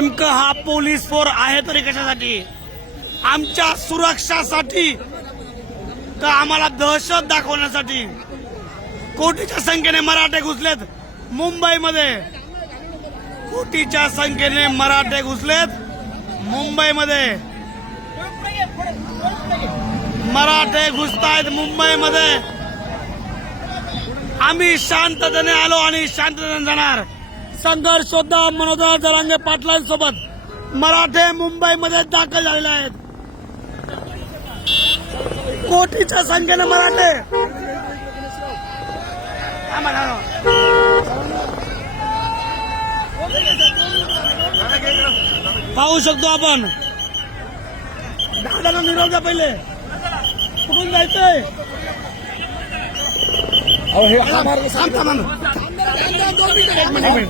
नेमकं हा police four आहे तरी कशासाठी? आमच्या सुरक्षासाठी? तर आम्हाला दहशत दाखवण्यासाठी? कोटीच्या संख्येने मराठे घुसलेत मुंबईमध्ये. कोटीच्या संख्येने मराठे घुसलेत मुंबईमध्ये. मराठे घुसतायत मुंबईमध्ये. आम्ही शांततेने आलो आणि शांततेने जाणार. संघर्ष होता मनोदर जरांगे पाटलांसोबत. मराठे मुंबईमध्ये दाखल झालेले आहेत. कोटीच्या संख्येने मराठे. हो? पाहू शकतो आपण. दादाला निरोप द्या पहिले. कुठून जायचंय? थांब, थांब,